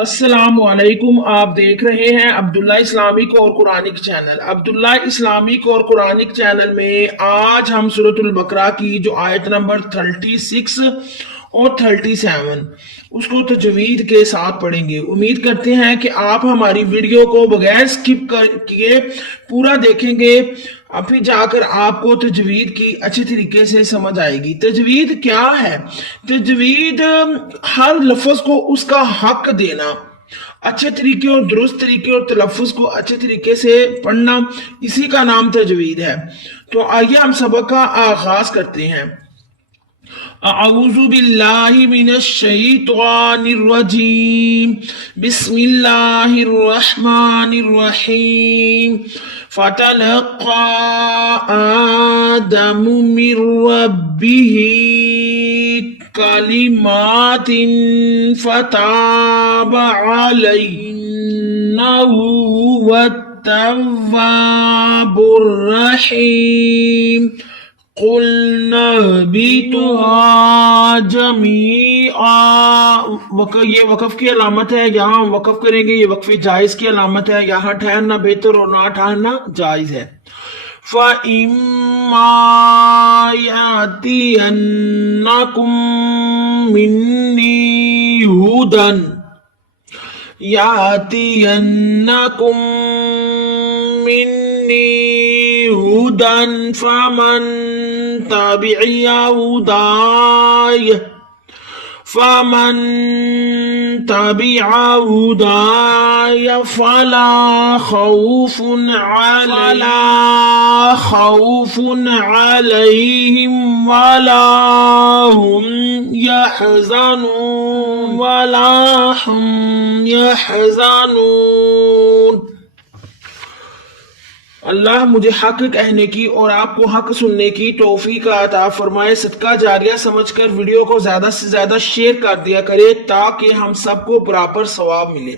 السلام علیکم، آپ دیکھ رہے ہیں عبداللہ اسلامک اور قرآنک چینل۔ عبداللہ اسلامک اور قرآنک چینل میں آج ہم سورۃ البقرہ کی جو آیت نمبر 36 اور 37 اس کو تجوید کے ساتھ پڑھیں گے۔ امید کرتے ہیں کہ آپ ہماری ویڈیو کو بغیر سکپ کیے پورا دیکھیں گے، ابھی جا کر آپ کو تجوید کی اچھی طریقے سے سمجھ آئے گی۔ تجوید کیا ہے؟ تجوید ہر لفظ کو اس کا حق دینا، اچھے طریقے اور درست طریقے اور تلفظ کو اچھے طریقے سے پڑھنا، اسی کا نام تجوید ہے۔ تو آئیے ہم سبق کا آغاز کرتے ہیں۔ اعوذ باللہ من الشیطان الرجیم، بسم اللہ الرحمن الرحیم۔ فتلقى آدم من ربه كلمات فتاب عليه إنه هو التواب الرحيم۔ قلنا اهبطوا جميعا، یہ وقف کی علامت ہے، یہاں ہم وقف کریں گے، یہ وقف جائز کی علامت ہے، یہاں ٹھہرنا بہتر اور نہ ٹھہرنا جائز ہے۔ فَإِمَّا يَأْتِيَنَّكُم مِّنِّي هُدًى فمن تبع هداي فلا خوف عليهم ولا هم يحزنون۔ اللہ مجھے حق کہنے کی اور آپ کو حق سننے کی توفیق عطا فرمائے۔ صدقہ جاریہ سمجھ کر ویڈیو کو زیادہ سے زیادہ شیئر کر دیا کرے تاکہ ہم سب کو برابر ثواب ملے۔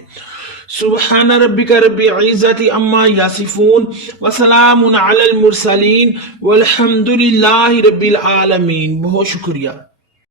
سبحان ربک رب العزت عما یصفون وسلام علی المرسلین والحمد للہ رب العالمین۔ بہت شکریہ۔